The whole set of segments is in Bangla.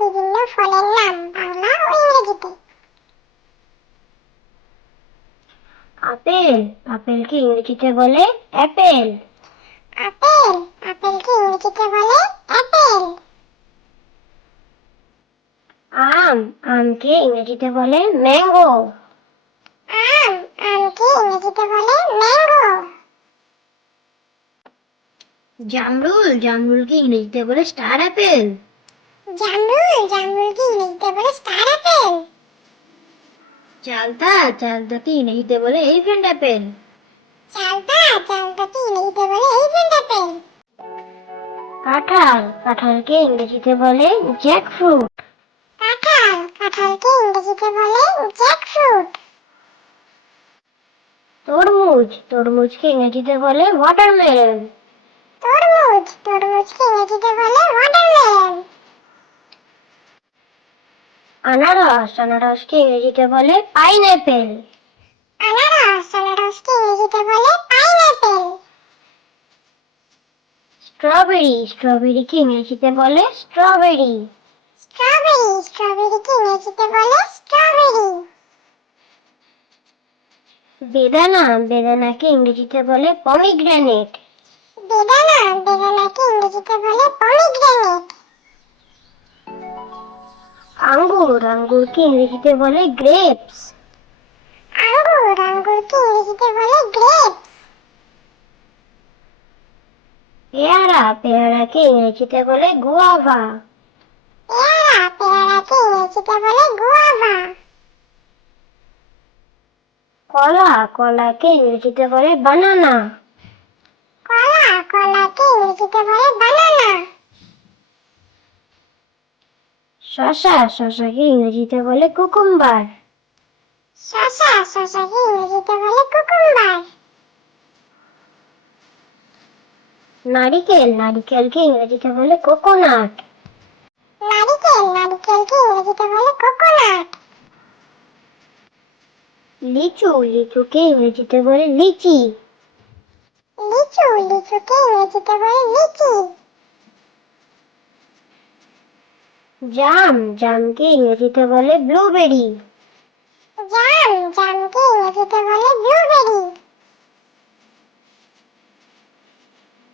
বিভিন্ন ফলের নাম বাংলা ও ইংরেজিতে। আপেল? ইংরেজিতে বলে অ্যাপেল? আপেল? ইংরেজিতে বলে অ্যাপেল? আম? আমকে ইংরেজিতে বলে ম্যাঙ্গো? আম? আমকে ইংরেজিতে বলে ম্যাঙ্গো? জামরুল? জামরুলকে ইংরেজিতে বলে স্টার অ্যাপেল জামরুল জামরুলকে ইংরেজিতে বলে স্টার অ্যাপেল চালতা চালতাকে ইংরেজিতে বলে এলিফ্যান্ট অ্যাপেল চালতা চালতাকে ইংরেজিতে বলে এলিফ্যান্ট অ্যাপেল কাঁঠাল কাঁঠালকে ইংরেজিতে বলে জ্যাক ফ্রুট কাঁঠাল কাঁঠালকে ইংরেজিতে বলে জ্যাকফ্রুট তরমুজ তরমুজকে ইংরেজিতে বলে ওয়াটারমেলন তরমুজ তরমুজকে ইংরেজিতে বলে ওয়াটারমেলন আনারস আনারসকে ইংরেজিতে বলে পাইনঅ্যাপেল আনারস আনারসকে ইংরেজিতে বলে পাইনঅ্যাপেল স্ট্রবেরি স্ট্রবেরিকে ইংরেজিতে বলে স্ট্রবেরি স্ট্রবেরি স্ট্রবেরিকে ইংরেজিতে বলে স্ট্রবেরি বেদানা বেদানাকে ইংরেজিতে বলে পমিগ্রেনেট বেদানা বেদানাকে ইংরেজিতে বলে পমিগ্রেনেট আঙ্গুর আঙ্গুরকে ইংরেজিতে বলে গ্রেপস আঙ্গুর আঙ্গুরকে ইংরেজিতে বলে গ্রেপস পেয়ারা পেয়ারাকে ইংরেজিতে বলে গুয়াভা পেয়ারা পেয়ারাকে ইংরেজিতে বলে গুয়াভা কলা কলাকে ইংরেজিতে বলে বানানা কলা কলাকে ইংরেজিতে বলে বানানা শশা শশাকে ইংরেজিতে বলে কুকুম্বার। শসা শসাকে ইংরেজিতে বলে কুকুম্বার। নারিকেল নারিকেলকে ইংরেজিতে বলে কোকোনাট। নারিকেল নারিকেলকে ইংরেজিতে বলে কোকোনাট। লিচু লিচুকে ইংরেজিতে বলে লিচি। লিচু লিচুকে ইংরেজিতে বলে লিচি। জাম জামকে ইংরেজিতে বলে ব্লুবেরি জাম জামকে ইংরেজিতে বলে ব্লুবেরি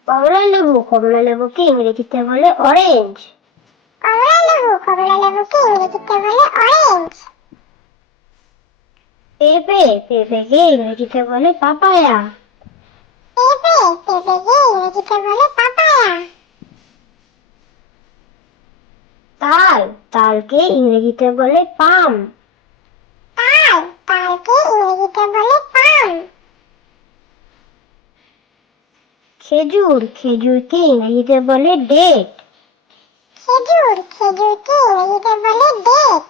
কমলা লেবু কমলা লেবুকে ইংরেজিতে বলে অরেঞ্জ কমলা লেবু কমলা লেবুকে ইংরেজিতে বলে অরেঞ্জ পেঁপে পেঁপেকে ইংরেজিতে বলে পাপায়া। পেঁপে পেঁপেকে ইংরেজিতে বলে পাপায়া। তাল তালকে ইংরেজিতে বলে পাম। তাল তালকে ইংরেজিতে বলে পাম। খেজুর খেজুরকে ইংরেজিতে বলে ডেট। খেজুর খেজুরকে ইংরেজিতে বলে ডেট।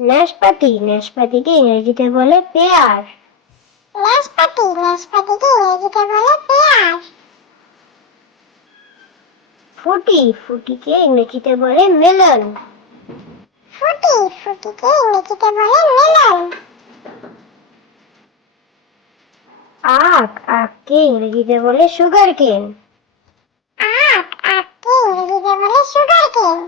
নাশপাতি নাশপাতিকে ইংরেজিতে বলে পেয়ার। নাশপাতি নাশপাতিকে ইংরেজিতে বলে পেয়ার। ফুটি ফুটিকে ইংরেজিতে বলে মেলন ফুটি ফুটিকে ইংরেজিতে বলে মেলন আখ আখকে ইংরেজিতে বলে সুগার কেন আখ আখকে ইংরেজিতে বলে সুগার কেন